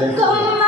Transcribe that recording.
Go.